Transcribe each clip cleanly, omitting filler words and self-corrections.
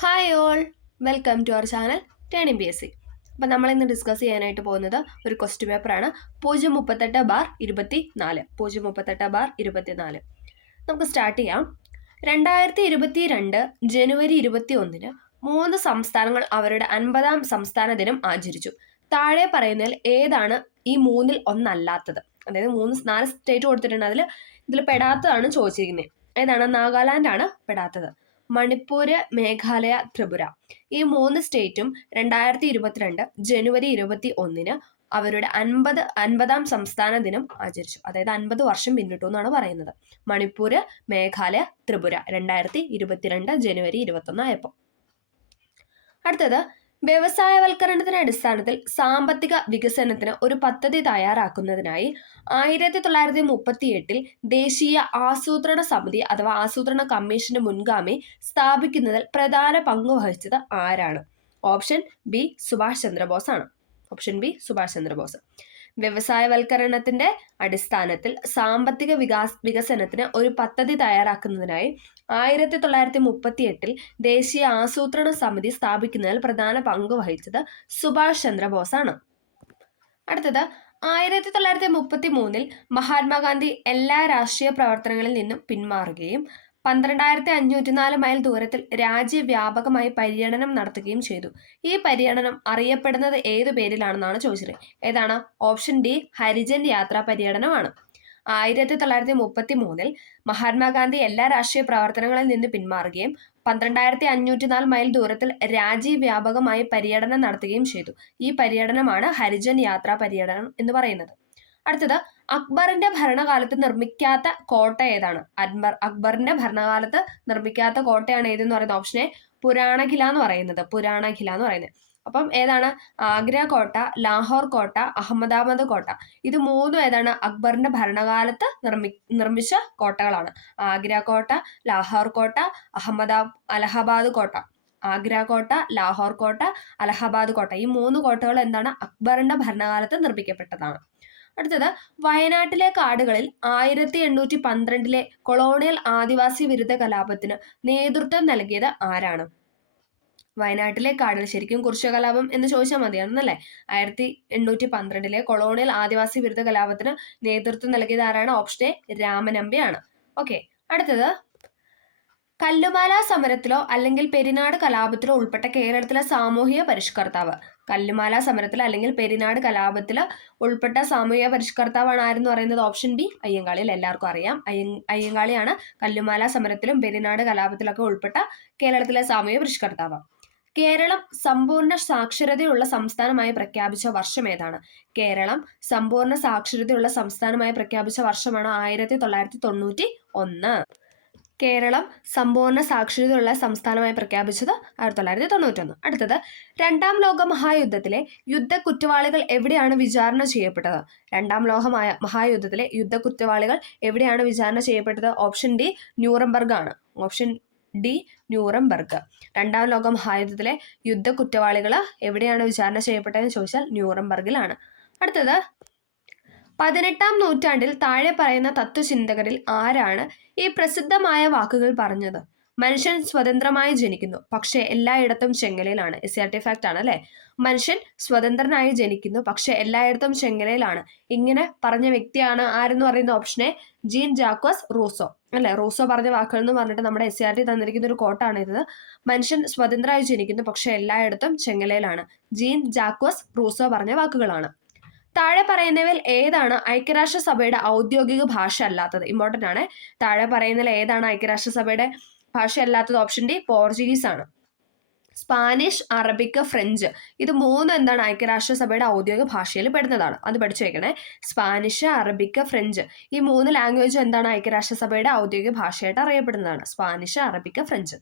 Hi all, welcome to our channel turning PSC. അപ്പം നമ്മൾ ഇന്ന് ഡിസ്കസ് ചെയ്യാനായിട്ട് പോകുന്നത് ഒരു ക്വസ്റ്റ്യൻ പേപ്പറാണ്. 038/24. 038/24. നമുക്ക് സ്റ്റാർട്ട് ചെയ്യാം. 2022 ജനുവരി 21 3 സംസ്ഥാനങ്ങൾ അവരുടെ 50-ാം സംസ്ഥാന ദിനം ആചരിച്ചു. താഴെ പറയുന്നതിൽ ഏതാണ് ഈ മൂന്നിൽ ഒന്നല്ലാത്തത്? അതായത് 4 സ്റ്റേറ്റ് കൊടുത്തിട്ടുണ്ട്, ഇതിൽ പെടാത്തതാണ് ചോദിച്ചിരിക്കുന്നത്. ഏതാണ്? നാഗാലാൻഡ് ആണ് പെടാത്തത്. മണിപ്പൂര്, മേഘാലയ, ത്രിപുര ഈ 3 സ്റ്റേറ്റും 2022 ജനുവരി 21 അവരുടെ 50-ാം സംസ്ഥാന ദിനം ആചരിച്ചു. അതായത് 50 വർഷം പിന്നിട്ടു എന്നാണ് പറയുന്നത്. മണിപ്പൂര്, മേഘാലയ, ത്രിപുര 2022 ജനുവരി 21 ആയപ്പോൾ. അടുത്തത്, വ്യവസായവൽക്കരണത്തിന്റെ അടിസ്ഥാനത്തിൽ സാമ്പത്തിക വികസനത്തിന് ഒരു പദ്ധതി തയ്യാറാക്കുന്നതിനായി 1938 ദേശീയ ആസൂത്രണ സമിതി അഥവാ ആസൂത്രണ കമ്മീഷന്റെ മുൻഗാമി സ്ഥാപിക്കുന്നതിൽ പ്രധാന പങ്ക് വഹിച്ചത് ആരാണ്? ഓപ്ഷൻ ബി സുഭാഷ് ചന്ദ്രബോസ് ആണ്. Option B Subhash Chandrabose. വ്യവസായവൽക്കരണത്തിന്റെ അടിസ്ഥാനത്തിൽ സാമ്പത്തിക വികസനത്തിന് ഒരു പദ്ധതി തയ്യാറാക്കുന്നതിനായി 1938 ദേശീയ ആസൂത്രണ സമിതി സ്ഥാപിക്കുന്നതിൽ പ്രധാന പങ്ക് വഹിച്ചത് സുഭാഷ് ചന്ദ്രബോസ് ആണ്. അടുത്തത്, 1933 മഹാത്മാഗാന്ധി എല്ലാ രാഷ്ട്രീയ പ്രവർത്തനങ്ങളിൽ നിന്നും പിന്മാറുകയും 12,504 മൈൽ ദൂരത്തിൽ രാജ്യവ്യാപകമായി പര്യടനം നടത്തുകയും ചെയ്തു. ഈ പര്യടനം അറിയപ്പെടുന്നത് ഏതു പേരിലാണെന്നാണ് ചോദിച്ചത്. ഏതാണ്? ഓപ്ഷൻ ഡി ഹരിജൻ യാത്രാ പര്യടനമാണ്. 1933 മഹാത്മാഗാന്ധി എല്ലാ രാഷ്ട്രീയ പ്രവർത്തനങ്ങളിൽ നിന്ന് പിന്മാറുകയും 12,504 മൈൽ ദൂരത്തിൽ രാജ്യവ്യാപകമായി പര്യടനം നടത്തുകയും ചെയ്തു. ഈ പര്യടനമാണ് ഹരിജൻ യാത്രാ പര്യടനം എന്ന് പറയുന്നത്. അടുത്തത്, അക്ബറിന്റെ ഭരണകാലത്ത് നിർമ്മിക്കാത്ത കോട്ട ഏതാണ്? അക്ബറിന്റെ ഭരണകാലത്ത് നിർമ്മിക്കാത്ത കോട്ടയാണ് ഏതെന്ന് പറയുന്നത്? ഓപ്ഷൻ എ പുരാണഖില എന്ന് പറയുന്നത്. പുരാണഖില എന്ന് പറയുന്നത്. അപ്പം ഏതാണ്? ആഗ്ര കോട്ട, ലാഹോർ കോട്ട, അഹമ്മദാബാദ് കോട്ട. ഇത് മൂന്നും ഏതാണ്? അക്ബറിന്റെ ഭരണകാലത്ത് നിർമ്മിച്ച കോട്ടകളാണ്. ആഗ്ര കോട്ട, ലാഹോർ കോട്ട, അലഹബാദ് കോട്ട. ആഗ്ര കോട്ട, ലാഹോർ കോട്ട, അലഹബാദ് കോട്ട. ഈ 3 കോട്ടകൾ എന്താണ്? അക്ബറിന്റെ ഭരണകാലത്ത് നിർമ്മിക്കപ്പെട്ടതാണ്. അടുത്തത്, വയനാട്ടിലെ കാടുകളിൽ 1812 കൊളോണിയൽ ആദിവാസി വിരുദ്ധ കലാപത്തിന് നേതൃത്വം നൽകിയത് ആരാണ്? വയനാട്ടിലെ കാടുകൾ, ശരിക്കും കുറിച്യ കലാപം എന്ന് ചോദിച്ചാൽ മതിയാണെന്നല്ലേ. 1812 കൊളോണിയൽ ആദിവാസി വിരുദ്ധ കലാപത്തിന് നേതൃത്വം നൽകിയത് ആരാണ്? ഓപ്ഷൻ എ രാമനമ്പിയാണ്. ഓക്കെ. അടുത്തത്, കല്ലുമാല സമരത്തിലോ അല്ലെങ്കിൽ പെരിനാട് കലാപത്തിലോ ഉൾപ്പെട്ട കേരളത്തിലെ സാമൂഹിക പരിഷ്കർത്താവ്. കല്ലുമാല സമരത്തിൽ അല്ലെങ്കിൽ പെരിനാട് കലാപത്തിൽ ഉൾപ്പെട്ട സാമൂഹിക പരിഷ്കർത്താവാണ് ആരെന്ന് പറയുന്നത്? Option B Ayyankali. എല്ലാവർക്കും അറിയാം, അയ്യങ്കാളിയാണ് കല്ലുമാല സമരത്തിലും പെരിനാട് കലാപത്തിലൊക്കെ ഉൾപ്പെട്ട കേരളത്തിലെ സാമൂഹിക പരിഷ്കർത്താവ്. കേരളം സമ്പൂർണ്ണ സാക്ഷരതയുള്ള സംസ്ഥാനമായി പ്രഖ്യാപിച്ച വർഷം ഏതാണ്? കേരളം സമ്പൂർണ്ണ സാക്ഷരതയുള്ള സംസ്ഥാനമായി പ്രഖ്യാപിച്ച വർഷമാണ് 1991. കേരളം സമ്പൂർണ്ണ സാക്ഷരതയുള്ള സംസ്ഥാനമായി പ്രഖ്യാപിച്ചത് 1991. അടുത്തത്, 2ാം ലോക മഹായുദ്ധത്തിലെ യുദ്ധക്കുറ്റവാളികൾ എവിടെയാണ് വിചാരണ ചെയ്യപ്പെട്ടത്? 2ാം ലോക മഹായുദ്ധത്തിലെ യുദ്ധക്കുറ്റവാളികൾ എവിടെയാണ് വിചാരണ ചെയ്യപ്പെട്ടത്? ഓപ്ഷൻ ഡി ന്യൂറംബർഗ് ആണ്. Option D Nuremberg. 2ാം ലോക മഹായുദ്ധത്തിലെ യുദ്ധക്കുറ്റവാളികൾ എവിടെയാണ് വിചാരണ ചെയ്യപ്പെട്ടതെന്ന് ചോദിച്ചാൽ ന്യൂറംബർഗിലാണ്. അടുത്തത്, 18ാം നൂറ്റാണ്ടിൽ താഴെ പറയുന്ന തത്വചിന്തകരിൽ ആരാണ് ഈ പ്രസിദ്ധമായ വാക്കുകൾ പറഞ്ഞത്? മനുഷ്യൻ സ്വതന്ത്രമായി ജനിക്കുന്നു, പക്ഷെ എല്ലായിടത്തും ചെങ്ങലയിലാണ്. SRT ഫാക്ട് ആണ് അല്ലെ. മനുഷ്യൻ സ്വതന്ത്രനായി ജനിക്കുന്നു, പക്ഷെ എല്ലായിടത്തും ചെങ്ങലയിലാണ്. ഇങ്ങനെ പറഞ്ഞ വ്യക്തിയാണ് ആരെന്ന് പറയുന്ന? Option A Jean Jacques Rousseau അല്ലെ. റൂസോ പറഞ്ഞ വാക്കുകൾ എന്ന് പറഞ്ഞിട്ട് നമ്മുടെ SRT തന്നിരിക്കുന്ന ഒരു കോട്ടാണ് ഇത്. മനുഷ്യൻ സ്വതന്ത്രമായി ജനിക്കുന്നു, പക്ഷെ എല്ലായിടത്തും ചെങ്ങലയിലാണ്. ജീൻ ജാക്വസ് റൂസോ പറഞ്ഞ വാക്കുകളാണ്. താഴെ പറയുന്നവയിൽ ഏതാണ് ഐക്യരാഷ്ട്രസഭയുടെ ഔദ്യോഗിക ഭാഷ അല്ലാത്തത്? ഇമ്പോർട്ടൻ്റ് ആണ്. താഴെ പറയുന്നതിൽ ഏതാണ് ഐക്യരാഷ്ട്രസഭയുടെ ഭാഷ അല്ലാത്തത്? ഓപ്ഷൻ ഡി പോർച്ചുഗീസ് ആണ്. സ്പാനിഷ്, അറബിക്, ഫ്രഞ്ച് ഇത് 3 എന്താണ്? ഐക്യരാഷ്ട്രസഭയുടെ ഔദ്യോഗിക ഭാഷയിൽ പെടുന്നതാണ്. അത് പഠിച്ചു വെക്കണേ. സ്പാനിഷ്, അറബിക്, ഫ്രഞ്ച് ഈ 3 ലാംഗ്വേജ് എന്താണ്? ഐക്യരാഷ്ട്രസഭയുടെ ഔദ്യോഗിക ഭാഷയായിട്ട് അറിയപ്പെടുന്നതാണ്. Spanish, Arabic, French.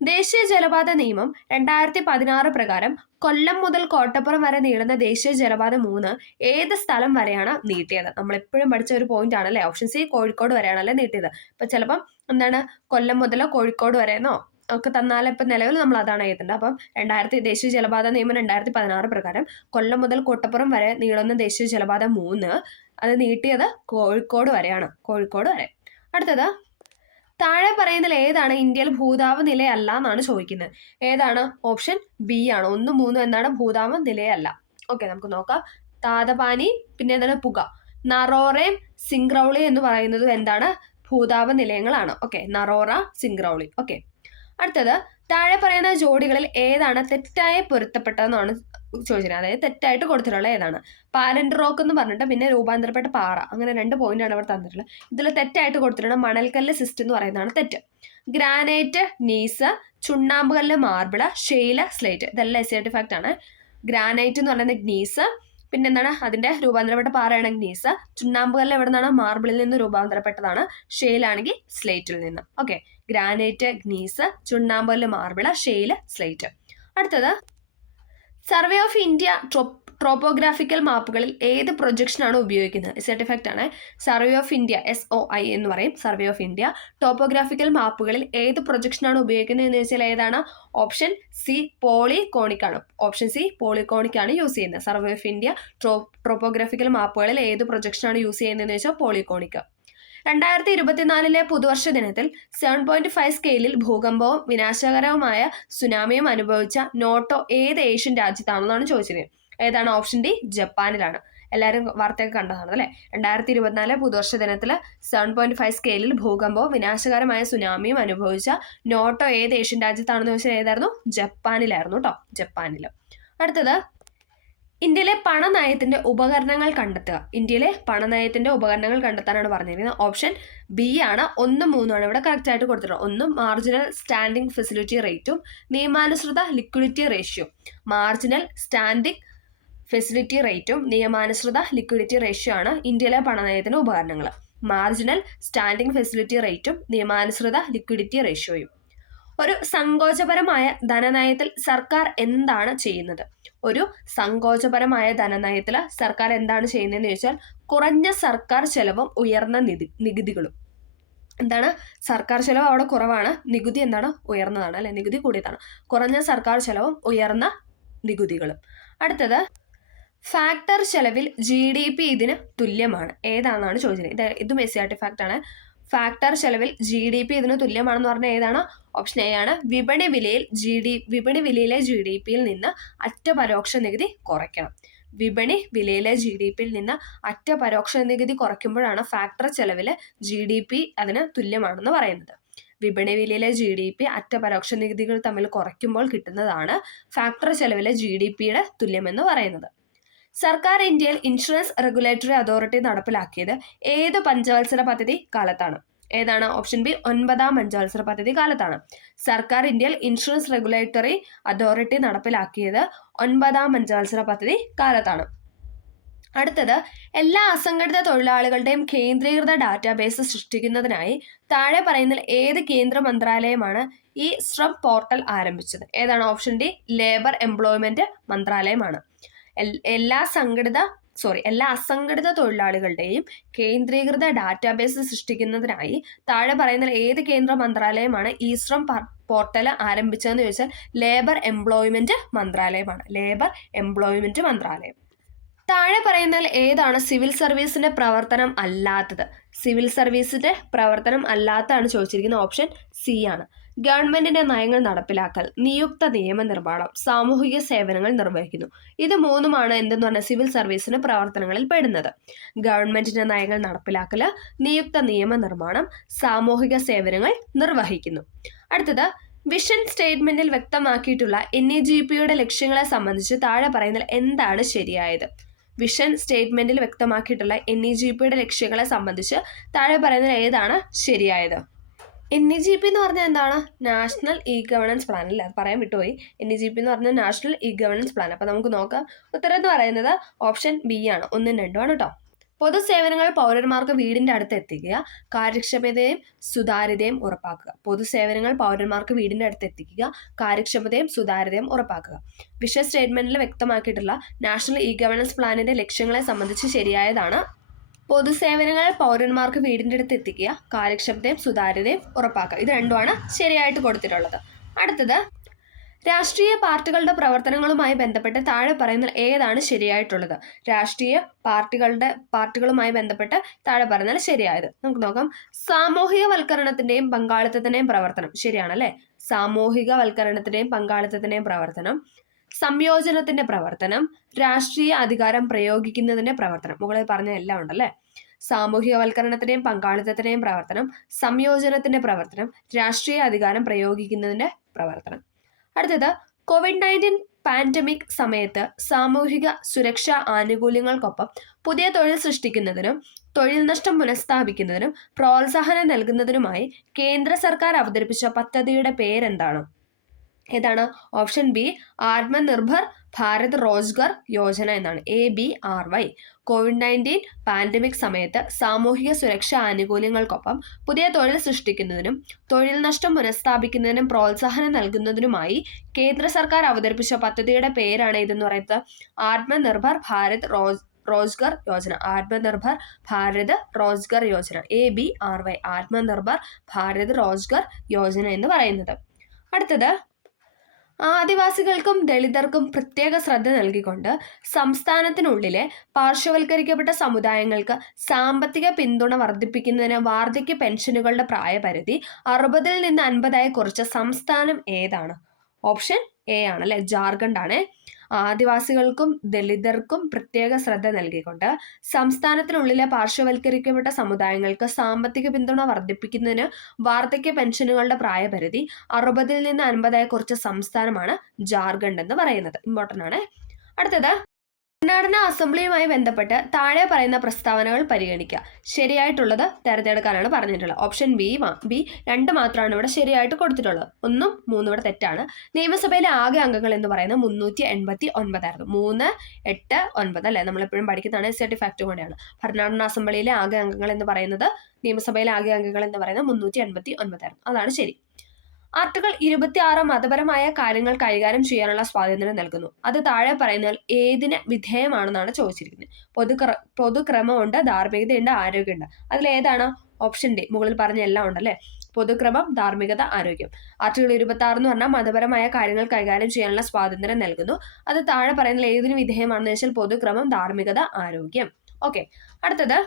ദേശീയ ജലപാത നിയമം 2016 പ്രകാരം കൊല്ലം മുതൽ കോട്ടപ്പുറം വരെ നീളുന്ന ദേശീയ ജലപാത 3 ഏത് സ്ഥലം വരെയാണ് നീട്ടിയത്? നമ്മൾ എപ്പോഴും പഠിച്ച ഒരു പോയിന്റ് ആണല്ലേ. ഓപ്ഷൻ സി കോഴിക്കോട് വരെയാണല്ലേ നീട്ടിയത്. ഇപ്പൊ ചിലപ്പം എന്താണ് കൊല്ലം മുതൽ കോഴിക്കോട് വരെയെന്നോ ഒക്കെ തന്നാൽ ഇപ്പം നിലവിൽ നമ്മൾ അതാണ് എഴുതേണ്ടത്. അപ്പം ദേശീയ ജലപാത നിയമം 2016 പ്രകാരം കൊല്ലം മുതൽ കോട്ടപ്പുറം വരെ നീളുന്ന ദേശീയ ജലപാത 3 അത് നീട്ടിയത് കോഴിക്കോട് വരെയാണ്. കോഴിക്കോട് വരെ. അടുത്തത്, താഴെ പറയുന്നതിൽ ഏതാണ് ഇന്ത്യയിൽ ഭൂതാപ നിലയല്ല എന്നാണ് ചോദിക്കുന്നത്. ഏതാണ്? ഓപ്ഷൻ ബി ആണ്. 1, 3 എന്താണ്? ഭൂതാപ നിലയല്ല. ഓക്കെ, നമുക്ക് നോക്കാം. താതപാനി, പിന്നെ എന്താണ്? പുക. നറോറയും സിംഗ്രൗളി എന്ന് പറയുന്നതും എന്താണ്? ഭൂതാപ നിലയങ്ങളാണ്. ഓക്കെ, നറോറ, സിംഗ്രൗളി. ഓക്കെ, അടുത്തത് താഴെ പറയുന്ന ജോഡികളിൽ ഏതാണ് തെറ്റായി പൊരുത്തപ്പെട്ടതെന്നാണ് ചോദിച്ചിരുന്നത്. അതായത് തെറ്റായിട്ട് കൊടുത്തിട്ടുള്ള ഏതാണ്? പാലന്റ് റോക്ക് എന്ന് പറഞ്ഞിട്ട് പിന്നെ രൂപാന്തരപ്പെട്ട പാറ, അങ്ങനെ 2 പോയിന്റാണ് അവർ തന്നിട്ടുള്ളത്. ഇതിൽ തെറ്റായിട്ട് കൊടുത്തിട്ടുള്ള മണൽക്കല്ല് സിസ്റ്റ് എന്ന് പറയുന്നതാണ് തെറ്റ്. Granite, knees, ചുണ്ണാമ്പുകല്ല്, marble, Sheila, slate, ഇതെല്ലാം എസ് ഫാക്ട് ആണ്. ഗ്രാനൈറ്റ് എന്ന് പറയുന്നത് ഗ്നീസ്, പിന്നെ എന്താണ്? അതിന്റെ രൂപാന്തരപ്പെട്ട പാറയാണ് ഗ്നീസ്. ചുണ്ണാമ്പുകല്ല് എവിടെ നിന്നാണ്? മാർബിളിൽ നിന്ന് രൂപാന്തരപ്പെട്ടതാണ്. ഷെയിലാണെങ്കിൽ സ്ലേറ്റിൽ നിന്ന്. ഓക്കെ, ഗ്രാനൈറ്റ്, ഗ്നീസ്, ചുണ്ണാമ്പുകല്ല്, മാർബിള്, ഷെയില്, സ്ലേറ്റ്. അടുത്തത് സർവേ ഓഫ് ഇന്ത്യ ട്രോപ്പോഗ്രാഫിക്കൽ മാപ്പുകളിൽ ഏത് പ്രൊജക്ഷനാണ് ഉപയോഗിക്കുന്നത്? സർട്ടിഫാക്റ്റ് ആണ്. സർവേ ഓഫ് ഇന്ത്യ, SOI എന്ന് പറയും. സർവേ ഓഫ് ഇന്ത്യ ടോപ്പോഗ്രാഫിക്കൽ മാപ്പുകളിൽ ഏത് പ്രൊജക്ഷനാണ് ഉപയോഗിക്കുന്നത് എന്ന് വെച്ചാൽ ഏതാണ്? ഓപ്ഷൻ സി, പോളികോണിക് ആണ്. ഓപ്ഷൻ സി, പോളികോണിക് ആണ് യൂസ് ചെയ്യുന്നത്. സർവേ ഓഫ് ഇന്ത്യ ട്രോപ്പോഗ്രാഫിക്കൽ മാപ്പുകളിൽ ഏത് പ്രൊജക്ഷനാണ് യൂസ് ചെയ്യുന്നതെന്ന് വെച്ചാൽ പോളികോണിക്. 2024 പുതുവർഷ ദിനത്തിൽ 7.5 സ്കെയിലിൽ ഭൂകമ്പവും വിനാശകരവുമായ സുനാമിയും അനുഭവിച്ച നോട്ടോ ഏത് ഏഷ്യൻ രാജ്യത്താണെന്നാണ് ചോദിച്ചത്. ഏതാണ്? ഓപ്ഷൻ ഡി, ജപ്പാനിലാണ്. എല്ലാവരും വാർത്തയൊക്കെ കണ്ടതാണ് അല്ലേ? 2024 പുതുവർഷ ദിനത്തിൽ 7.5 സ്കെയിലിൽ ഭൂകമ്പവും വിനാശകരമായ സുനാമിയും അനുഭവിച്ച നോട്ടോ ഏത് ഏഷ്യൻ രാജ്യത്താണെന്ന് ചോദിച്ചാൽ ഏതായിരുന്നു? ജപ്പാനിലായിരുന്നു കേട്ടോ, ജപ്പാനിൽ. അടുത്തത് ഇന്ത്യയിലെ പണനയത്തിന്റെ ഉപകരണങ്ങൾ കണ്ടെത്തുക. ഇന്ത്യയിലെ പണനയത്തിന്റെ ഉപകരണങ്ങൾ കണ്ടെത്താനാണ് പറഞ്ഞിരിക്കുന്നത്. ഓപ്ഷൻ ബി ആണ്. 1, 3 ആണ് ഇവിടെ കറക്റ്റ് ആയിട്ട് കൊടുത്തിട്ടുള്ളത്. 1 മാർജിനൽ സ്റ്റാൻഡിംഗ് ഫെസിലിറ്റി റേറ്റും നിയമാനുസൃത liquidity ratio. Marginal standing facility റേറ്റും നിയമാനുസൃത ലിക്വിഡിറ്റി റേഷ്യോ ആണ് ഇന്ത്യയിലെ പണനയത്തിന്റെ ഉപകരണങ്ങൾ. മാർജിനൽ സ്റ്റാൻഡിംഗ് ഫെസിലിറ്റി റേറ്റും നിയമാനുസൃത ലിക്വിഡിറ്റി റേഷ്യോയും. ഒരു സങ്കോചപരമായ ധനനയത്തിൽ സർക്കാർ എന്താണ് ചെയ്യുന്നത്? ഒരു സങ്കോചപരമായ ധനനയത്തിൽ സർക്കാർ എന്താണ് ചെയ്യുന്നതെന്ന് ചോദിച്ചാൽ കുറഞ്ഞ സർക്കാർ ചെലവും ഉയർന്ന നികുതികളും. എന്താണ്? സർക്കാർ ചെലവ് അവിടെ കുറവാണ്, നികുതി എന്താണ്? ഉയർന്നതാണ് അല്ലെ? നികുതി കൂടിയതാണ്. കുറഞ്ഞ സർക്കാർ ചെലവും ഉയർന്ന നികുതികളും. അടുത്തത് ഫാക്ടർ ചെലവിൽ GDP ഇതിന് തുല്യമാണ്. ഏതാണെന്നാണ് ചോദിച്ചത്. ഇതും SCERT ഫാക്ട് ആണ്. ഫാക്ടർ ചെലവിൽ GDP ഇതിന് തുല്യമാണെന്ന് പറഞ്ഞാൽ ഏതാണ്? ഓപ്ഷൻ എ ആണ്. വിപണി വിലയിലെ GDPയിൽ നിന്ന് അറ്റ പരോക്ഷ നികുതി കുറയ്ക്കണം. വിപണി വിലയിലെ GDPയിൽ നിന്ന് അറ്റ പരോക്ഷ നികുതി കുറയ്ക്കുമ്പോഴാണ് ഫാക്ടർ ചെലവിൽ GDP അതിന് തുല്യമാണെന്ന് പറയുന്നത്. വിപണി വിലയിലെ GDP അറ്റ പരോക്ഷ നികുതികൾ തമ്മിൽ കുറയ്ക്കുമ്പോൾ കിട്ടുന്നതാണ് ഫാക്ടർ ചെലവിലെ GDPയുടെ തുല്യമെന്ന് പറയുന്നത്. സർക്കാർ ഇന്ത്യയിൽ ഇൻഷുറൻസ് റെഗുലേറ്ററി അതോറിറ്റി നടപ്പിലാക്കിയത് ഏത് പഞ്ചവത്സര പദ്ധതി കാലത്താണ്? ഏതാണ്? ഓപ്ഷൻ ബി, 9ാം പഞ്ചവത്സര പദ്ധതി കാലത്താണ്. സർക്കാർ ഇന്ത്യയിൽ ഇൻഷുറൻസ് റെഗുലേറ്ററി അതോറിറ്റി നടപ്പിലാക്കിയത് 9ാം പഞ്ചവത്സര പദ്ധതി കാലത്താണ്. അടുത്തത് എല്ലാ അസംഘടിത തൊഴിലാളികളുടെയും കേന്ദ്രീകൃത ഡാറ്റാബേസ് സൃഷ്ടിക്കുന്നതിനായി താഴെ പറയുന്നതിൽ ഏത് കേന്ദ്ര മന്ത്രാലയമാണ് ഈ ശ്രം പോർട്ടൽ ആരംഭിച്ചത്? ഏതാണ്? ഓപ്ഷൻ ഡി, ലേബർ എംപ്ലോയ്മെന്റ് മന്ത്രാലയമാണ്. എല്ലാ അസംഘടിത തൊഴിലാളികളുടെയും കേന്ദ്രീകൃത ഡാറ്റാബേസ് സൃഷ്ടിക്കുന്നതിനായി താഴെ പറയുന്ന ഏത് കേന്ദ്ര മന്ത്രാലയമാണ് ഈ ശ്രം പോർട്ടൽ ആരംഭിച്ചതെന്ന് ചോദിച്ചാൽ ലേബർ എംപ്ലോയ്മെന്റ് മന്ത്രാലയമാണ്. ലേബർ എംപ്ലോയ്മെന്റ് മന്ത്രാലയം. താഴെ പറയുന്നതിൽ ഏതാണ് സിവിൽ സർവീസിന്റെ പ്രവർത്തനം അല്ലാത്തത്? സിവിൽ സർവീസിന്റെ പ്രവർത്തനം അല്ലാത്തതാണ് ചോദിച്ചിരിക്കുന്ന ഓപ്ഷൻ സി ആണ്. ഗവൺമെന്റിന്റെ നയങ്ങൾ നടപ്പിലാക്കൽ, നിയുക്ത നിയമനിർമ്മാണം, സാമൂഹിക സേവനങ്ങൾ നിർവഹിക്കുന്നു. ഇത് മൂന്നുമാണ് എന്തെന്ന് പറഞ്ഞാൽ സിവിൽ സർവീസിന്റെ പ്രവർത്തനങ്ങളിൽ പെടുന്നത്. ഗവൺമെന്റിന്റെ നയങ്ങൾ നടപ്പിലാക്കൽ, നിയുക്ത നിയമനിർമ്മാണം, സാമൂഹിക സേവനങ്ങൾ നിർവഹിക്കുന്നു. അടുത്തത് വിഷൻ സ്റ്റേറ്റ്മെന്റിൽ വ്യക്തമാക്കിയിട്ടുള്ള NEGPയുടെ ലക്ഷ്യങ്ങളെ സംബന്ധിച്ച് താഴെ പറയുന്നതിൽ എന്താണ് ശരിയായത്? വിഷൻ സ്റ്റേറ്റ്മെന്റിൽ വ്യക്തമാക്കിയിട്ടുള്ള NEGPയുടെ ലക്ഷ്യങ്ങളെ സംബന്ധിച്ച് താഴെ പറയുന്നതിൽ ഏതാണ് ശരിയായത്? NEGP എന്ന് പറഞ്ഞാൽ എന്താണ്? നാഷണൽ ഇ ഗവേണൻസ് പ്ലാൻ അല്ലേ? അത് പറയാൻ വിട്ടുപോയി. NEGP എന്ന് പറഞ്ഞാൽ നാഷണൽ ഇ ഗവേണൻസ് പ്ലാൻ. അപ്പം നമുക്ക് നോക്കാം. ഉത്തരം എന്ന് പറയുന്നത് ഓപ്ഷൻ ബി ആണ്. 1ഉം 2ഉം ആണ് കേട്ടോ. പൊതുസേവനങ്ങൾ പൗരന്മാർക്ക് വീടിന്റെ അടുത്ത് എത്തിക്കുക, കാര്യക്ഷമതയും സുതാര്യതയും ഉറപ്പാക്കുക. പൊതുസേവനങ്ങൾ പൗരന്മാർക്ക് വീടിന്റെ അടുത്ത് എത്തിക്കുക, കാര്യക്ഷമതയും സുതാര്യതയും ഉറപ്പാക്കുക. വിഷൻ സ്റ്റേറ്റ്മെന്റിൽ വ്യക്തമാക്കിയിട്ടുള്ള നാഷണൽ ഇ ഗവേണൻസ് പ്ലാനിന്റെ ലക്ഷ്യങ്ങളെ സംബന്ധിച്ച് ശരിയായതാണ് പൊതുസേവനങ്ങൾ പൗരന്മാർക്ക് വീടിന്റെ അടുത്ത് എത്തിക്കുക, കാര്യക്ഷമതയും സുതാര്യതയും ഉറപ്പാക്കുക. ഇത് രണ്ടുമാണ് ശരിയായിട്ട് കൊടുത്തിട്ടുള്ളത്. അടുത്തത് രാഷ്ട്രീയ പാർട്ടികളുടെ പ്രവർത്തനങ്ങളുമായി ബന്ധപ്പെട്ട് താഴെ പറയുന്ന ഏതാണ് ശരിയായിട്ടുള്ളത്? രാഷ്ട്രീയ പാർട്ടികളുമായി ബന്ധപ്പെട്ട് താഴെ പറയുന്നത് ശരിയായത് നമുക്ക് നോക്കാം. സാമൂഹികവൽക്കരണത്തിന്റെയും പങ്കാളിത്തത്തിന്റെയും പ്രവർത്തനം ശരിയാണല്ലേ. സാമൂഹികവൽക്കരണത്തിന്റെയും പങ്കാളിത്തത്തിന്റെയും പ്രവർത്തനം, സംയോജനത്തിന്റെ പ്രവർത്തനം, രാഷ്ട്രീയ അധികാരം പ്രയോഗിക്കുന്നതിന്റെ പ്രവർത്തനം. മുകളിൽ പറഞ്ഞ എല്ലാം ഉണ്ടല്ലേ. സാമൂഹികവൽക്കരണത്തിന്റെയും പങ്കാളിത്തത്തിന്റെയും പ്രവർത്തനം, സംയോജനത്തിന്റെ പ്രവർത്തനം, രാഷ്ട്രീയ അധികാരം പ്രയോഗിക്കുന്നതിന്റെ പ്രവർത്തനം. അടുത്തത്, COVID-19 പാൻഡമിക് സമയത്ത് സാമൂഹിക സുരക്ഷാ ആനുകൂല്യങ്ങൾക്കൊപ്പം പുതിയ തൊഴിൽ സൃഷ്ടിക്കുന്നതിനും തൊഴിൽ നഷ്ടം പുനഃസ്ഥാപിക്കുന്നതിനും പ്രോത്സാഹനം നൽകുന്നതിനുമായി കേന്ദ്ര സർക്കാർ അവതരിപ്പിച്ച പദ്ധതിയുടെ പേരെന്താണ്? ഏതാണ്? ഓപ്ഷൻ ബി ആത്മനിർഭർ ഭാരത് റോസ്ഗർ യോജന എന്നാണ്. ABRY. COVID-19 പാൻഡമിക് സമയത്ത് സാമൂഹിക സുരക്ഷാ ആനുകൂല്യങ്ങൾക്കൊപ്പം പുതിയ തൊഴിൽ സൃഷ്ടിക്കുന്നതിനും തൊഴിൽ നഷ്ടം പുനഃസ്ഥാപിക്കുന്നതിനും പ്രോത്സാഹനം നൽകുന്നതിനുമായി കേന്ദ്ര സർക്കാർ അവതരിപ്പിച്ച പദ്ധതിയുടെ പേരാണ് ഇതെന്ന് പറയുന്നത് ആത്മനിർഭർ ഭാരത് റോസ്ഗർ യോജന. ആത്മനിർഭർ ഭാരത് റോസ്ഗർ യോജന, ABRY. ആത്മനിർഭർ ഭാരത് റോസ്ഗർ യോജന എന്ന് പറയുന്നത്. അടുത്തത്, ആദിവാസികൾക്കും ദളിതർക്കും പ്രത്യേക ശ്രദ്ധ നൽകിക്കൊണ്ട് സംസ്ഥാനത്തിനുള്ളിലെ പാർശ്വവൽക്കരിക്കപ്പെട്ട സമുദായങ്ങൾക്ക് സാമ്പത്തിക പിന്തുണ വർദ്ധിപ്പിക്കുന്നതിന് വാർദ്ധക്യ പെൻഷനുകളുടെ പ്രായപരിധി 60 നിന്ന് 50 കുറച്ച സംസ്ഥാനം ഏതാണ്? ഓപ്ഷൻ എ ആണ് അല്ലെ, ജാർഖണ്ഡ് ആണ്. ആദിവാസികൾക്കും ദളിതർക്കും പ്രത്യേക ശ്രദ്ധ നൽകിക്കൊണ്ട് സംസ്ഥാനത്തിനുള്ളിലെ പാർശ്വവൽക്കരിക്കപ്പെട്ട സമുദായങ്ങൾക്ക് സാമ്പത്തിക പിന്തുണ വർദ്ധിപ്പിക്കുന്നതിന് വാർദ്ധക്യ പെൻഷനുകളുടെ പ്രായപരിധി 60 നിന്ന് 50 കുറച്ച സംസ്ഥാനമാണ് ജാർഖണ്ഡ് എന്ന് പറയുന്നത്. ഇമ്പോർട്ടൻ്റ് ആണ്. അടുത്തത്, ഭരണഘടനാ അസംബ്ലിയുമായി ബന്ധപ്പെട്ട് താഴെ പറയുന്ന പ്രസ്താവനകൾ പരിഗണിക്കുക. ശരിയായിട്ടുള്ളത് തിരഞ്ഞെടുക്കാനാണ് പറഞ്ഞിട്ടുള്ളത്. ഓപ്ഷൻ ബി 2 മാത്രമാണ് ഇവിടെ ശരിയായിട്ട് കൊടുത്തിട്ടുള്ളത്. 1ഉം 3 ഇവിടെ തെറ്റാണ്. നിയമസഭയിലെ ആകെ അംഗങ്ങൾ എന്ന് പറയുന്നത് 389 ആയിരുന്നു. 3, 8, 9 അല്ലെ, നമ്മളെപ്പോഴും പഠിക്കുന്നതാണ്. SCT ഫാക്ട് കൂടെയാണ്. ഭരണഘടനാ അസംബ്ലിയിലെ ആകെ അംഗങ്ങൾ എന്ന് പറയുന്നത്, നിയമസഭയിലെ ആകെ അംഗങ്ങൾ എന്ന് പറയുന്നത് 389 ആയിരുന്നു. അതാണ് ശരി. ആർട്ടിക്കിൾ 26 മതപരമായ കാര്യങ്ങൾ കൈകാര്യം ചെയ്യാനുള്ള സ്വാതന്ത്ര്യം നൽകുന്നു. അത് താഴെ പറയുന്നതിൽ ഏതിന് വിധേയമാണെന്നാണ് ചോദിച്ചിരിക്കുന്നത്. പൊതുക്രമമുണ്ട്, ധാർമ്മികതയുണ്ട്, ആരോഗ്യമുണ്ട്. അതിലേതാണ്? Option D. മുകളിൽ പറഞ്ഞ എല്ലാം ഉണ്ടല്ലേ. പൊതുക്രമം, ധാർമ്മികത, ആരോഗ്യം. ആർട്ടിക്കിൾ 26 എന്ന് പറഞ്ഞാൽ മതപരമായ കാര്യങ്ങൾ കൈകാര്യം ചെയ്യാനുള്ള സ്വാതന്ത്ര്യം നൽകുന്നു. അത് താഴെ പറയുന്നതിൽ ഏതിന് വിധേയമാണെന്ന് വെച്ചാൽ പൊതുക്രമം, ധാർമ്മികത, ആരോഗ്യം. ഓക്കെ. അടുത്തത്,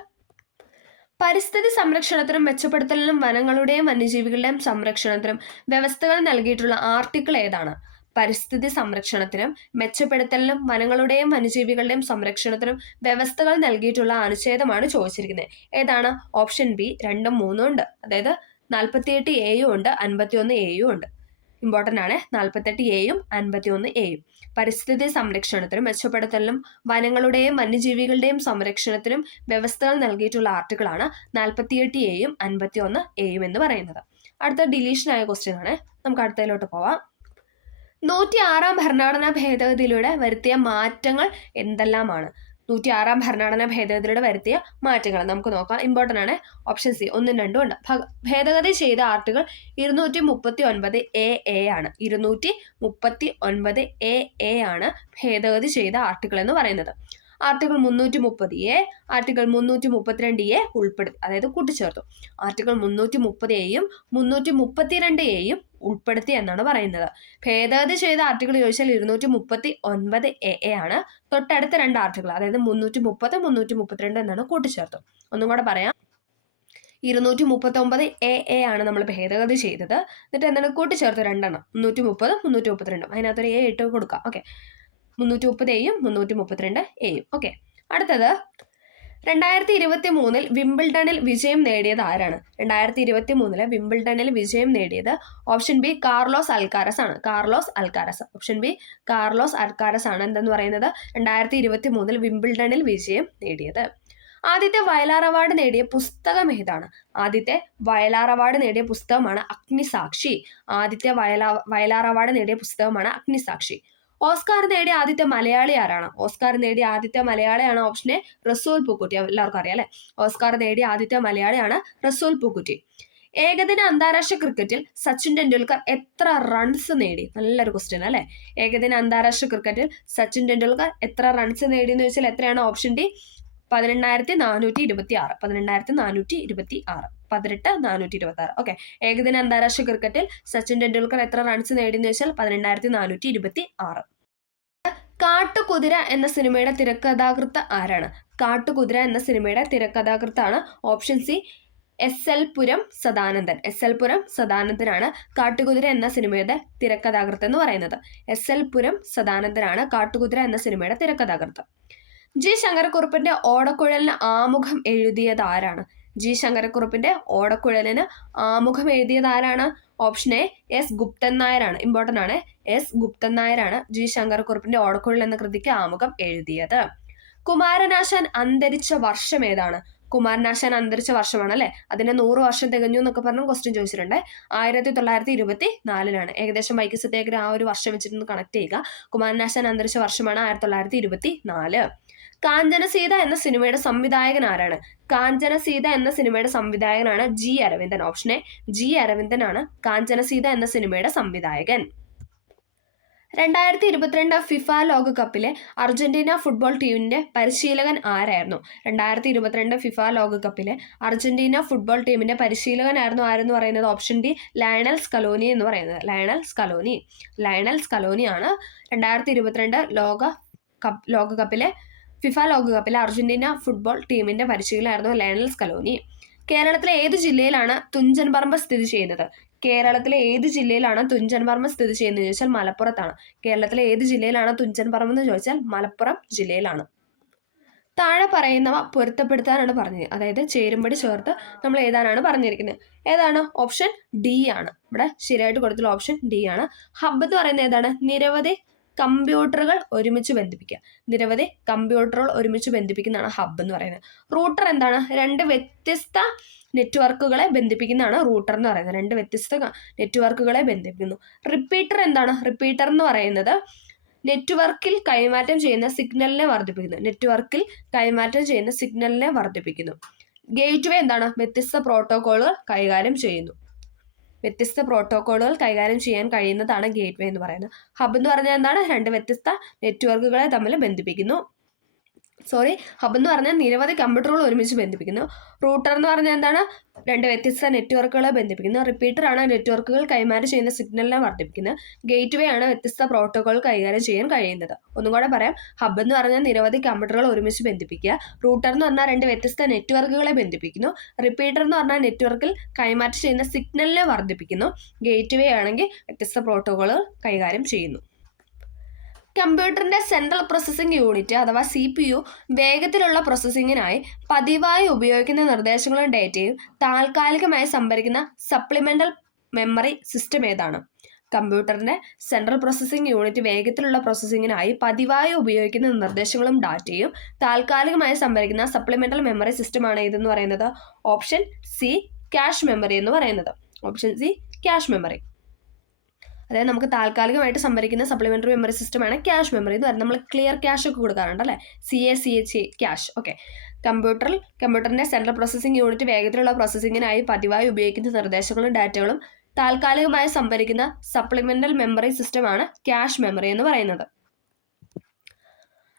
പരിസ്ഥിതി സംരക്ഷണത്തിനും മെച്ചപ്പെടുത്തലിനും വനങ്ങളുടെയും വന്യജീവികളുടെയും സംരക്ഷണത്തിനും വ്യവസ്ഥകൾ നൽകിയിട്ടുള്ള ആർട്ടിക്കിൾ ഏതാണ്? പരിസ്ഥിതി സംരക്ഷണത്തിനും മെച്ചപ്പെടുത്തലിനും വനങ്ങളുടെയും വന്യജീവികളുടെയും സംരക്ഷണത്തിനും വ്യവസ്ഥകൾ നൽകിയിട്ടുള്ള അനുച്ഛേദമാണ് ചോദിച്ചിരിക്കുന്നത്. ഏതാണ്? ഓപ്ഷൻ ബി 2ഉം 3ഉം ഉണ്ട്. അതായത് 48A ഉണ്ട്, 51A ഉണ്ട്. ഇമ്പോർട്ടൻ്റ് ആണ്. 48A 51A. പരിസ്ഥിതി സംരക്ഷണത്തിനും മെച്ചപ്പെടുത്തലിനും വനങ്ങളുടെയും വന്യജീവികളുടെയും സംരക്ഷണത്തിനും വ്യവസ്ഥകൾ നൽകിയിട്ടുള്ള ആർട്ടിക്കിളാണ് 48A 51A എന്ന് പറയുന്നത്. അടുത്ത ഡിലീഷൻ ആയ ക്വസ്റ്റ്യൻ ആണ്. നമുക്ക് അടുത്തതിലോട്ട് പോവാം. 106 ഭരണഘടനാ ഭേദഗതിയിലൂടെ വരുത്തിയ മാറ്റങ്ങൾ എന്തെല്ലാമാണ്? 106 ഭരണഘടനാ ഭേദഗതിയിലൂടെ വരുത്തിയ മാറ്റങ്ങൾ നമുക്ക് നോക്കാം. ഇമ്പോർട്ടൻ്റ് ആണ്. ഓപ്ഷൻ സി 1ഉം 2ഉം ഉണ്ട്. ഭേദഗതി ചെയ്ത ആർട്ടിക്കിൾ 239AA ആണ്. 239AA ആണ് ഭേദഗതി ചെയ്ത ആർട്ടിക്കിൾ എന്ന് പറയുന്നത്. ആർട്ടിക്കിൾ 330A, ആർട്ടിക്കിൾ 332A ഉൾപ്പെടുത്തി, അതായത് കൂട്ടിച്ചേർത്തു. ആർട്ടിക്കിൾ 330A 332A ഉൾപ്പെടുത്തി എന്നാണ് പറയുന്നത്. ഭേദഗതി ചെയ്ത ആർട്ടിക്കിൾ ചോദിച്ചാൽ 239AA ആണ്. തൊട്ടടുത്ത 2 ആർട്ടിക്കിൾ, അതായത് 330, 332 എന്നാണ് കൂട്ടിച്ചേർത്തു. ഒന്നും കൂടെ പറയാം. 239AA ആണ് നമ്മൾ ഭേദഗതി ചെയ്തത്. എന്നിട്ട് എന്താണ് കൂട്ടിച്ചേർത്ത് 2 330, 332. അതിനകത്തൊരു A ഇട്ട് കൊടുക്കാം. ഓക്കെ. 330A 332A. ഓക്കെ. അടുത്തത്, 2023 വിംബിൾഡണിൽ വിജയം നേടിയത് ആരാണ്? 2023 വിംബിൾഡണിൽ വിജയം നേടിയത് ഓപ്ഷൻ ബി കാർലോസ് അൽക്കാരസ് ആണ്. Carlos Alcaraz. Option B Carlos Alcaraz ആണ് എന്തെന്ന് പറയുന്നത് 2023 വിംബിൾഡണിൽ വിജയം നേടിയത്. ആദ്യത്തെ വയലാർ അവാർഡ് നേടിയ പുസ്തകം ഏതാണ്? ആദ്യത്തെ വയലാർ അവാർഡ് നേടിയ പുസ്തകമാണ് അഗ്നിസാക്ഷി. ആദ്യത്തെ വയലാർ അവാർഡ് നേടിയ പുസ്തകമാണ് അഗ്നിസാക്ഷി. ഓസ്കാർ നേടിയ ആദ്യത്തെ മലയാളി ആരാണ്? ഓസ്കാർ നേടിയ ആദ്യത്തെ മലയാളിയാണ് ഓപ്ഷൻ എ റസൂൽ പൂക്കുറ്റി. എല്ലാവർക്കും അറിയാം അല്ലെ. ഓസ്കാർ നേടിയ ആദ്യത്തെ മലയാളിയാണ് റസൂൽ പൂക്കുറ്റി. ഏകദിന അന്താരാഷ്ട്ര ക്രിക്കറ്റിൽ സച്ചിൻ ടെണ്ടുൽക്കർ എത്ര റൺസ് നേടി? നല്ലൊരു ക്വസ്റ്റ്യൻ അല്ലെ. ഏകദിന അന്താരാഷ്ട്ര ക്രിക്കറ്റിൽ സച്ചിൻ ടെണ്ടുൽക്കർ എത്ര റൺസ് നേടി എന്ന് വെച്ചാൽ എത്രയാണ്? Option D 18426. 18426. ഓക്കെ. ഏകദിന അന്താരാഷ്ട്ര ക്രിക്കറ്റിൽ സച്ചിൻ ടെണ്ടുൽക്കർ എത്ര റൺസ് നേടിയെന്ന് വെച്ചാൽ 18426. കാട്ടുകുതിര എന്ന സിനിമയുടെ തിരക്കഥാകൃത്ത് ആരാണ്? കാട്ടുകുതിര എന്ന സിനിമയുടെ തിരക്കഥാകൃത്താണ് ഓപ്ഷൻ സി എസ്.എൽ. പുരം സദാനന്ദൻ. എസ്.എൽ. പുരം സദാനന്ദനാണ് കാട്ടുകുതിര എന്ന സിനിമയുടെ തിരക്കഥാകൃത്ത് എന്ന് പറയുന്നത്. എസ്.എൽ. പുരം സദാനന്ദനാണ് കാട്ടുകുതിര എന്ന സിനിമയുടെ തിരക്കഥാകൃത്ത്. ജി ശങ്കരക്കുറുപ്പിന്റെ ഓടക്കുഴലിന് ആമുഖം എഴുതിയത് ആരാണ്? ജി ശങ്കരക്കുറുപ്പിന്റെ ഓടക്കുഴലിന് ആമുഖം എഴുതിയത് ആരാണ്? ഓപ്ഷൻ എ എസ് ഗുപ്തൻ നായരാണ്. ഇമ്പോർട്ടൻ്റ് ആണ്. എസ് ഗുപ്തൻ നായരാണ് ജി ശങ്കരക്കുറുപ്പിന്റെ ഓടക്കുഴൽ എന്ന കൃതിക്ക് ആമുഖം എഴുതിയത്. കുമാരനാശാൻ അന്തരിച്ച വർഷം ഏതാണ്? കുമാരനാശാൻ അന്തരിച്ച വർഷമാണ് അല്ലെ. അതിന്റെ 100 വർഷം തികഞ്ഞു എന്നൊക്കെ പറഞ്ഞ ക്വസ്റ്റ്യൻ ചോദിച്ചിട്ടുണ്ട്. 1924 ഏകദേശം വൈക്കം സത്യാഗ്രഹം ആ ഒരു വർഷം വെച്ചിട്ട് കണക്ട് ചെയ്യുക. കുമാരനാശാൻ അന്തരിച്ച വർഷമാണ് 1924. കാഞ്ചനസീത എന്ന സിനിമയുടെ സംവിധായകൻ ആരാണ്? കാഞ്ചനസീത എന്ന സിനിമയുടെ സംവിധായകനാണ് G Aravindan. Option A G അരവിന്ദനാണ് Kanchana Sita എന്ന സിനിമയുടെ സംവിധായകൻ. 2022 ഫിഫ ലോകകപ്പിലെ അർജന്റീന ഫുട്ബോൾ ടീമിന്റെ പരിശീലകൻ ആരായിരുന്നു? 2022 ഫിഫ ലോകകപ്പിലെ അർജന്റീന ഫുട്ബോൾ ടീമിന്റെ പരിശീലകനായിരുന്നു ആരെന്ന് പറയുന്നത്? ഓപ്ഷൻ ഡി ലയണൽ സ്കലോനി എന്ന് പറയുന്നത്. ലയണൽ സ്കലോനിയാണ് 2022 ലോകകപ്പിലെ ഫിഫ ലോകകപ്പിലെ അർജന്റീന ഫുട്ബോൾ ടീമിന്റെ പരിശീലകനായിരുന്നു ലയണൽ സ്കലോനി. കേരളത്തിലെ ഏത് ജില്ലയിലാണ് തുഞ്ചൻ പറമ്പ് സ്ഥിതി ചെയ്യുന്നത്? കേരളത്തിലെ ഏത് ജില്ലയിലാണ് തുഞ്ചൻ പറമ്പ് സ്ഥിതി ചെയ്യുന്നത് ചോദിച്ചാൽ മലപ്പുറത്താണ്. കേരളത്തിലെ ഏത് ജില്ലയിലാണ് തുഞ്ചൻ പറമ്പ് എന്ന് ചോദിച്ചാൽ മലപ്പുറം ജില്ലയിലാണ്. താഴെ പറയുന്നവ പൊരുത്തപ്പെടുത്താനാണ് പറഞ്ഞത്. അതായത് ചേരുംപടി ചേർത്ത് നമ്മൾ എഴുതാനാണ് പറഞ്ഞിരിക്കുന്നത്. ഏതാണ്? ഓപ്ഷൻ ഡി ആണ്. ഇവിടെ ശരിയായിട്ട് കൊടുത്തുള്ള ഓപ്ഷൻ ഡി ആണ്. ഹബ്ബ് എന്ന് പറയുന്നത് ഏതാണ്? നിരവധി കമ്പ്യൂട്ടറുകൾ ഒരുമിച്ച് ബന്ധിപ്പിക്കുന്നതാണ് ഹബ്ബ് എന്ന് പറയുന്നത്. റൂട്ടർ എന്താണ്? 2 വ്യത്യസ്ത നെറ്റ്വർക്കുകളെ ബന്ധിപ്പിക്കുന്നതാണ് റൂട്ടർ എന്ന് പറയുന്നത്. 2 വ്യത്യസ്ത നെറ്റ്വർക്കുകളെ ബന്ധിപ്പിക്കുന്നു. റിപ്പീറ്റർ എന്താണ്? റിപ്പീറ്റർ എന്ന് പറയുന്നത് നെറ്റ്വർക്കിൽ കൈമാറ്റം ചെയ്യുന്ന സിഗ്നലിനെ വർദ്ധിപ്പിക്കുന്നു. ഗേറ്റ് വേ എന്താണ്? വ്യത്യസ്ത പ്രോട്ടോകോളുകൾ കൈകാര്യം ചെയ്യാൻ കഴിയുന്നതാണ് ഗേറ്റ് വേ എന്ന് പറയുന്നത്. ഹബ് എന്ന് പറഞ്ഞാൽ എന്താണ്? 2 വ്യത്യസ്ത നെറ്റ്വർക്കുകളെ തമ്മിൽ ബന്ധിപ്പിക്കുന്നു. ഹബ് എന്ന് പറഞ്ഞാൽ നിരവധി കമ്പ്യൂട്ടറുകൾ ഒരുമിച്ച് ബന്ധിപ്പിക്കുന്നു. റൂട്ടർ എന്ന് പറഞ്ഞാൽ എന്താണ്? 2 വ്യത്യസ്ത നെറ്റ്വർക്കുകളെ ബന്ധിപ്പിക്കുന്നു. റിപ്പീറ്റർ ആണ് നെറ്റ്വർക്കുകൾ കൈമാറ്റം ചെയ്യുന്ന സിഗ്നലിനെ വർദ്ധിപ്പിക്കുന്നത്. ഗേറ്റ് വേ ആണ് വ്യത്യസ്ത പ്രോട്ടോകോൾ കൈകാര്യം ചെയ്യാൻ കഴിയുന്നത്. ഒന്നും കൂടെ പറയാം. ഹബ് എന്ന് പറഞ്ഞാൽ നിരവധി കമ്പ്യൂട്ടറുകൾ ഒരുമിച്ച് ബന്ധിപ്പിക്കുക. റൂട്ടർ എന്ന് പറഞ്ഞാൽ 2 വ്യത്യസ്ത നെറ്റ്വർക്കുകളെ ബന്ധിപ്പിക്കുന്നു. റിപ്പീറ്റർ എന്ന് പറഞ്ഞാൽ നെറ്റ്വർക്കിൽ കൈമാറ്റം ചെയ്യുന്ന സിഗ്നലിനെ വർദ്ധിപ്പിക്കുന്നു. ഗേറ്റ് വേ ആണെങ്കിൽ വ്യത്യസ്ത പ്രോട്ടോകോളുകൾ കൈകാര്യം ചെയ്യുന്നു. കമ്പ്യൂട്ടറിന്റെ സെൻട്രൽ പ്രോസസ്സിംഗ് യൂണിറ്റ് അഥവാ CPU വേഗത്തിലുള്ള പ്രോസസ്സിങ്ങിനായി പതിവായി ഉപയോഗിക്കുന്ന നിർദ്ദേശങ്ങളും ഡേറ്റയും താൽക്കാലികമായി സംഭരിക്കുന്ന സപ്ലിമെന്റൽ മെമ്മറി സിസ്റ്റം ഏതാണ്? കമ്പ്യൂട്ടറിന്റെ സെൻട്രൽ പ്രോസസ്സിംഗ് യൂണിറ്റ് വേഗത്തിലുള്ള പ്രോസസ്സിങ്ങിനായി പതിവായി ഉപയോഗിക്കുന്ന നിർദ്ദേശങ്ങളും ഡാറ്റയും താൽക്കാലികമായി സംഭരിക്കുന്ന സപ്ലിമെന്റൽ മെമ്മറി സിസ്റ്റമാണ് ഇതെന്ന് പറയുന്നത്. ഓപ്ഷൻ സി ക്യാഷ് മെമ്മറി എന്ന് പറയുന്നത്. അതായത് നമുക്ക് താൽക്കാലികമായിട്ട് സംഭരിക്കുന്ന സപ്ലിമെന്ററി മെമ്മറി സിസ്റ്റമാണ് ക്യാഷ് മെമ്മറി എന്ന് പറയുന്നത്. നമ്മൾ ക്ലിയർ ക്യാഷ് ഒക്കെ കൊടുക്കാറുണ്ട് അല്ലേ? CACH cash. ഓക്കെ. കമ്പ്യൂട്ടറിന്റെ സെൻട്രൽ പ്രോസസ്സിംഗ് യൂണിറ്റ് വേഗത്തിലുള്ള പ്രോസസ്സിങ്ങിനായി പതിവായി ഉപയോഗിക്കുന്ന നിർദ്ദേശങ്ങളും ഡാറ്റകളും താൽക്കാലികമായി സംഭരിക്കുന്ന സപ്ലിമെന്റൽ മെമ്മറി സിസ്റ്റമാണ് ക്യാഷ് മെമ്മറി എന്ന് പറയുന്നത്.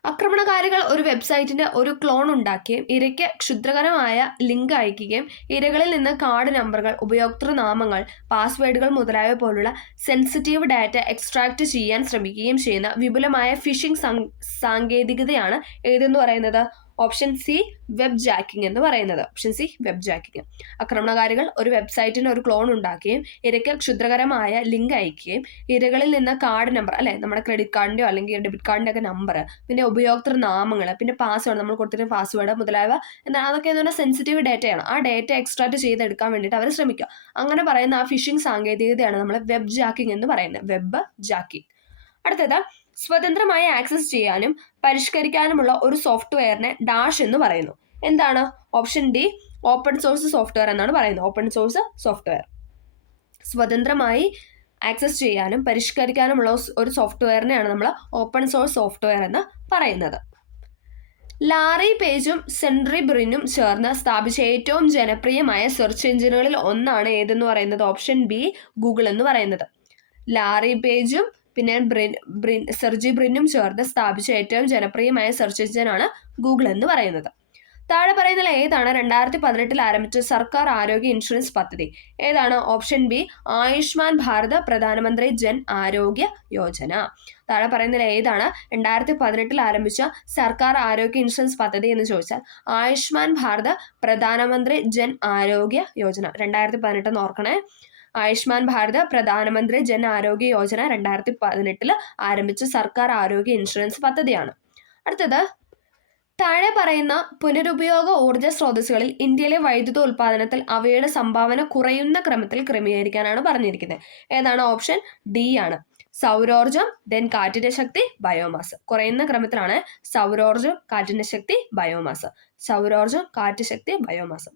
ആക്രമണകാരികൾ ഒരു വെബ്സൈറ്റിന്റെ ഒരു ക്ലോൺ ഉണ്ടാക്കുകയും ഇരയ്ക്ക് ക്ഷുദ്രകരമായ ലിങ്ക് അയക്കുകയും ഇരകളിൽ നിന്ന് കാർഡ് നമ്പറുകൾ, ഉപയോക്തൃനാമങ്ങൾ, പാസ്വേഡുകൾ മുതലായവ പോലുള്ള സെൻസിറ്റീവ് ഡാറ്റ എക്സ്ട്രാക്ട് ചെയ്യാൻ ശ്രമിക്കുകയും ചെയ്യുന്ന വിപുലമായ ഫിഷിംഗ് സാങ്കേതികതയാണ് ഏതെന്ന് പറയുന്നത്? ഓപ്ഷൻ സി വെബ് ജാക്കിംഗ് എന്ന് പറയുന്നത്. ആക്രമണകാരികൾ ഒരു വെബ്സൈറ്റിന് ഒരു ക്ലോൺ ഉണ്ടാക്കുകയും ഇരയ്ക്ക് ക്ഷുദ്രകരമായ ലിങ്ക് അയക്കുകയും ഇരകളിൽ നിന്ന് കാർഡ് നമ്പർ അല്ലെ, നമ്മുടെ ക്രെഡിറ്റ് കാർഡിന്റെയോ അല്ലെങ്കിൽ ഡെബിറ്റ് കാർഡിന്റെ ഒക്കെ നമ്പർ, പിന്നെ ഉപയോക്തൃനാമങ്ങൾ, പിന്നെ പാസ്വേഡ്, നമ്മൾ കൊടുത്തിരുന്ന പാസ്വേഡ് മുതലായവ അതൊക്കെ എന്ന് പറഞ്ഞാൽ സെൻസിറ്റീവ് ഡേറ്റയാണ്. ആ ഡേറ്റ എക്സ്ട്രാക്ട് ചെയ്തെടുക്കാൻ വേണ്ടിയിട്ട് അവർ ശ്രമിക്കുക. അങ്ങനെ പറയുന്ന ആ ഫിഷിംഗ് സാങ്കേതികതയാണ് നമ്മൾ വെബ് ജാക്കിംഗ് എന്ന് പറയുന്നത്. Web jacking. അടുത്തത്, സ്വതന്ത്രമായി ആക്സസ് ചെയ്യാനും പരിഷ്കരിക്കാനുമുള്ള ഒരു സോഫ്റ്റ്വെയറിനെ ഡാഷ് എന്ന് പറയുന്നു. എന്താണ്? Option D open source software എന്നാണ് പറയുന്നത്. Open source software. സ്വതന്ത്രമായി ആക്സസ് ചെയ്യാനും പരിഷ്കരിക്കാനുമുള്ള ഒരു സോഫ്റ്റ്വെയറിനെയാണ് നമ്മൾ ഓപ്പൺ സോഴ്സ് സോഫ്റ്റ്വെയർ എന്ന് പറയുന്നത്. ലാറി പേജും സെൻട്രി ബ്രിനും ചേർന്ന് സ്ഥാപിച്ച ഏറ്റവും ജനപ്രിയമായ സെർച്ച് എഞ്ചിനുകളിൽ ഒന്നാണ് ഏതെന്ന് പറയുന്നത്? ഓപ്ഷൻ ബി ഗൂഗിൾ എന്ന് പറയുന്നത്. ലാറി പേജും പിന്നെ സെർജി ബ്രിനും ചേർന്ന് സ്ഥാപിച്ച ഏറ്റവും ജനപ്രിയമായ സെർച്ച് എഞ്ചിനാണ് ഗൂഗിൾ എന്ന് പറയുന്നത്. താഴെ പറയുന്നതിൽ ഏതാണ് 2018 ആരംഭിച്ച സർക്കാർ ആരോഗ്യ ഇൻഷുറൻസ് പദ്ധതി? ഏതാണ്? ഓപ്ഷൻ ബി ആയുഷ്മാൻ ഭാരത് പ്രധാനമന്ത്രി ജൻ ആരോഗ്യ യോജന. താഴെ പറയുന്നതിൽ ഏതാണ് 2018 ആരംഭിച്ച സർക്കാർ ആരോഗ്യ ഇൻഷുറൻസ് പദ്ധതി എന്ന് ചോദിച്ചാൽ ആയുഷ്മാൻ ഭാരത് പ്രധാനമന്ത്രി ജൻ ആരോഗ്യ യോജന. 2018 ഓർക്കണേ. ആയുഷ്മാൻ ഭാരത് പ്രധാനമന്ത്രി ജൻ ആരോഗ്യ യോജന 2018 ആരംഭിച്ച സർക്കാർ ആരോഗ്യ ഇൻഷുറൻസ് പദ്ധതിയാണ്. അടുത്തത്, താഴെ പറയുന്ന പുനരുപയോഗ ഊർജ്ജ സ്രോതസ്സുകളിൽ ഇന്ത്യയിലെ വൈദ്യുത ഉൽപാദനത്തിൽ അവയുടെ സംഭാവന കുറയുന്ന ക്രമത്തിൽ ക്രമീകരിക്കാനാണ് പറഞ്ഞിരിക്കുന്നത്. ഏതാണ്? ഓപ്ഷൻ ഡി ആണ്. സൗരോർജം, ദെൻ കാറ്റിന്റെ ശക്തി, ബയോമാസ്. കുറയുന്ന ക്രമത്തിലാണ് സൗരോർജം, കാറ്റിന്റെ ശക്തി, ബയോമാസ്. സൗരോർജം, കാറ്റ് ശക്തി, ബയോമാസ്.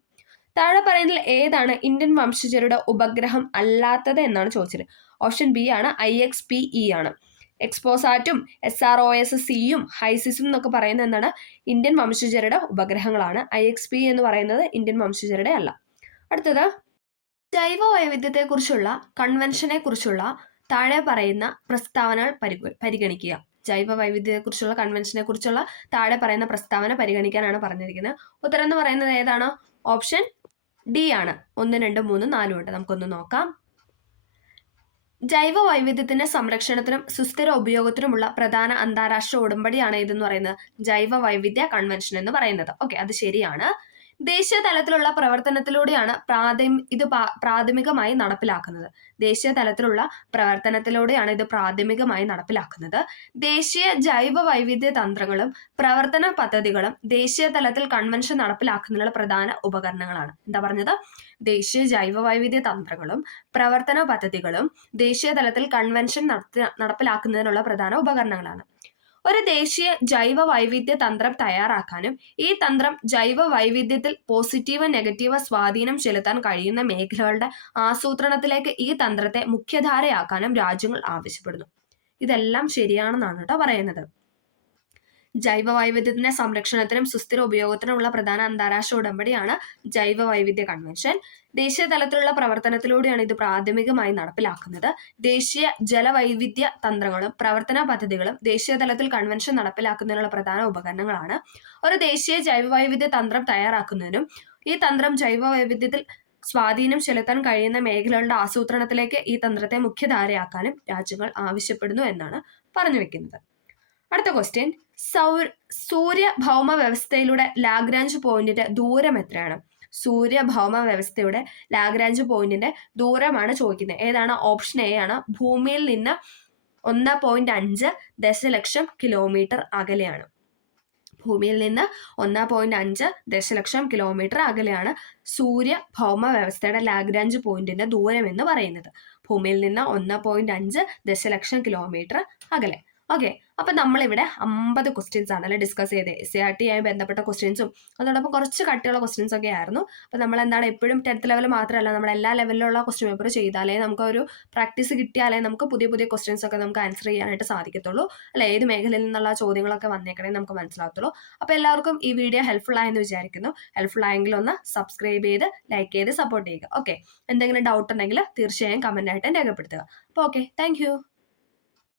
താഴെ പറയുന്നതിൽ ഏതാണ് ഇന്ത്യൻ വംശജരുടെ ഉപഗ്രഹം അല്ലാത്തത് എന്നാണ് ചോദിച്ചത്. ഓപ്ഷൻ ബി ആണ്. IXPE ആണ്. എക്സ്പോസാറ്റും SROSCയും ഹൈസിസും എന്നൊക്കെ പറയുന്നത് എന്താണ്? ഇന്ത്യൻ വംശജരുടെ ഉപഗ്രഹങ്ങളാണ്. IXPE എന്ന് പറയുന്നത് ഇന്ത്യൻ വംശജരുടെ അല്ല. അടുത്തത്, ജൈവ വൈവിധ്യത്തെക്കുറിച്ചുള്ള കൺവെൻഷനെ കുറിച്ചുള്ള താഴെ പറയുന്ന പ്രസ്താവനകൾ പരിഗണിക്കുക. ജൈവ വൈവിധ്യത്തെക്കുറിച്ചുള്ള കൺവെൻഷനെ കുറിച്ചുള്ള താഴെ പറയുന്ന പ്രസ്താവന പരിഗണിക്കാനാണ് പറഞ്ഞിരിക്കുന്നത്. ഉത്തരം എന്ന് പറയുന്നത് ഏതാണ്? ഓപ്ഷൻ ഡി ആണ്. 1, 2, 3, 4 ഉണ്ട്. നമുക്കൊന്ന് നോക്കാം. ജൈവ വൈവിധ്യത്തിന്റെ സംരക്ഷണത്തിനും സുസ്ഥിര ഉപയോഗത്തിനുമുള്ള പ്രധാന അന്താരാഷ്ട്ര ഉടമ്പടിയാണ് ഇതെന്ന് പറയുന്നത് ജൈവ വൈവിധ്യ കൺവെൻഷൻ എന്ന് പറയുന്നത്. ഓക്കെ, അത് ശരിയാണ്. ദേശീയ തലത്തിലുള്ള പ്രവർത്തനത്തിലൂടെയാണ് ഇത് പ്രാഥമികമായി നടപ്പിലാക്കുന്നത്. ദേശീയ തലത്തിലുള്ള പ്രവർത്തനത്തിലൂടെയാണ് ഇത് പ്രാഥമികമായി നടപ്പിലാക്കുന്നത്. ദേശീയ ജൈവ വൈവിധ്യ തന്ത്രങ്ങളും പ്രവർത്തന പദ്ധതികളും ദേശീയ തലത്തിൽ കൺവെൻഷൻ നടപ്പിലാക്കുന്നതിനുള്ള പ്രധാന ഉപകരണങ്ങളാണ്. എന്താ പറഞ്ഞത്? ദേശീയ ജൈവ വൈവിധ്യ തന്ത്രങ്ങളും പ്രവർത്തന പദ്ധതികളും ദേശീയ തലത്തിൽ കൺവെൻഷൻ നടപ്പിലാക്കുന്നതിനുള്ള പ്രധാന ഉപകരണങ്ങളാണ്. ഒരു ദേശീയ ജൈവ വൈവിധ്യ തന്ത്രം തയ്യാറാക്കാനും ഈ തന്ത്രം ജൈവ വൈവിധ്യത്തിൽ പോസിറ്റീവ് നെഗറ്റീവ് സ്വാധീനം ചെലുത്താൻ കഴിയുന്ന മേഖലകളുടെ ആസൂത്രണത്തിലേക്ക് ഈ തന്ത്രത്തെ മുഖ്യധാരയാക്കാനും രാജ്യങ്ങൾ ആവശ്യപ്പെടുന്നു. ഇതെല്ലാം ശരിയാണെന്നാണ് കേട്ടോ പറയുന്നത്. ജൈവ വൈവിധ്യത്തിന്റെ സംരക്ഷണത്തിനും സുസ്ഥിര ഉപയോഗത്തിനുമുള്ള പ്രധാന അന്താരാഷ്ട്ര ഉടമ്പടിയാണ് ജൈവ വൈവിധ്യ കൺവെൻഷൻ. ദേശീയ തലത്തിലുള്ള പ്രവർത്തനത്തിലൂടെയാണ് ഇത് പ്രാഥമികമായി നടപ്പിലാക്കുന്നത്. ദേശീയ ജലവൈവിധ്യ തന്ത്രങ്ങളും പ്രവർത്തന പദ്ധതികളും ദേശീയ തലത്തിൽ കൺവെൻഷൻ നടപ്പിലാക്കുന്നതിനുള്ള പ്രധാന ഉപകരണങ്ങളാണ്. ഒരു ദേശീയ ജൈവ വൈവിധ്യ തന്ത്രം തയ്യാറാക്കുന്നതിനും ഈ തന്ത്രം ജൈവ വൈവിധ്യത്തിൽ സ്വാധീനം ചെലുത്താൻ കഴിയുന്ന മേഖലകളുടെ ആസൂത്രണത്തിലേക്ക് ഈ തന്ത്രത്തെ മുഖ്യധാരയാക്കാനും രാജ്യങ്ങൾ ആവശ്യപ്പെടുന്നു എന്നാണ് പറഞ്ഞു വെക്കുന്നത്. അടുത്ത ക്വസ്റ്റ്യൻ, സൂര്യഭൗമ വ്യവസ്ഥയിലൂടെ ലാഗ്രാഞ്ച് പോയിന്റിന്റെ ദൂരം എത്രയാണ്? സൂര്യഭൗമ വ്യവസ്ഥയുടെ ലാഗ്രാഞ്ച് പോയിന്റിന്റെ ദൂരമാണ് ചോദിക്കുന്നത്. ഏതാണ്? ഓപ്ഷൻ എ ആണ്. ഭൂമിയിൽ നിന്ന് 1.5 ദശലക്ഷം കിലോമീറ്റർ അകലെയാണ്. ഭൂമിയിൽ നിന്ന് 1.5 ദശലക്ഷം കിലോമീറ്റർ അകലെയാണ് സൂര്യഭൗമ വ്യവസ്ഥയുടെ ലാഗ്രാഞ്ച് പോയിന്റിന്റെ ദൂരം എന്ന് പറയുന്നത്. ഭൂമിയിൽ നിന്ന് 1.5 ദശലക്ഷം കിലോമീറ്റർ അകലെ. ഓക്കെ, അപ്പൊ നമ്മളിവിടെ 50 ക്വസ്റ്റ്യൻസ് ആണ് അല്ലെ ഡിസ്കസ് ചെയ്തത്. SCERT ആയി ബന്ധപ്പെട്ട ക്വസ്റ്റ്യൻസും അതോടൊപ്പം കുറച്ച് കട്ടിയുള്ള ക്വസ്റ്റ്യൻസ് ഒക്കെ ആയിരുന്നു. അപ്പൊ നമ്മൾ എന്താണ് എപ്പോഴും 10th ലെവൽ മാത്രമല്ല നമ്മൾ എല്ലാ ലെവലിലുള്ള ക്വസ്റ്റ്യൻ പേപ്പർ ചെയ്താലേ നമുക്ക് ഒരു പ്രാക്ടീസ് കിട്ടിയാലേ നമുക്ക് പുതിയ പുതിയ ക്വസ്റ്റ്യൻസ് ഒക്കെ നമുക്ക് ആൻസർ ചെയ്യാനായിട്ട് സാധിക്കത്തുള്ളൂ അല്ലെ. ഏത് മേഖലയിൽ നിന്നുള്ള ചോദ്യങ്ങളൊക്കെ വന്നേക്കണേ നമുക്ക് മനസ്സിലാകത്തുള്ളൂ. അപ്പൊ എല്ലാവർക്കും ഈ വീഡിയോ ഹെൽപ്ഫുൾ ആയെന്ന് വിചാരിക്കുന്നു. ഹെൽപ്ഫുൾ ആയെങ്കിൽ ഒന്ന് സബ്സ്ക്രൈബ് ചെയ്ത് ലൈക്ക് ചെയ്ത് സപ്പോർട്ട് ചെയ്യുക. ഓക്കെ, എന്തെങ്കിലും ഡൗട്ട് ഉണ്ടെങ്കിൽ തീർച്ചയായും കമന്റ് ആയിട്ട് രേഖപ്പെടുത്തുക. അപ്പോൾ ഓക്കെ, താങ്ക് യു.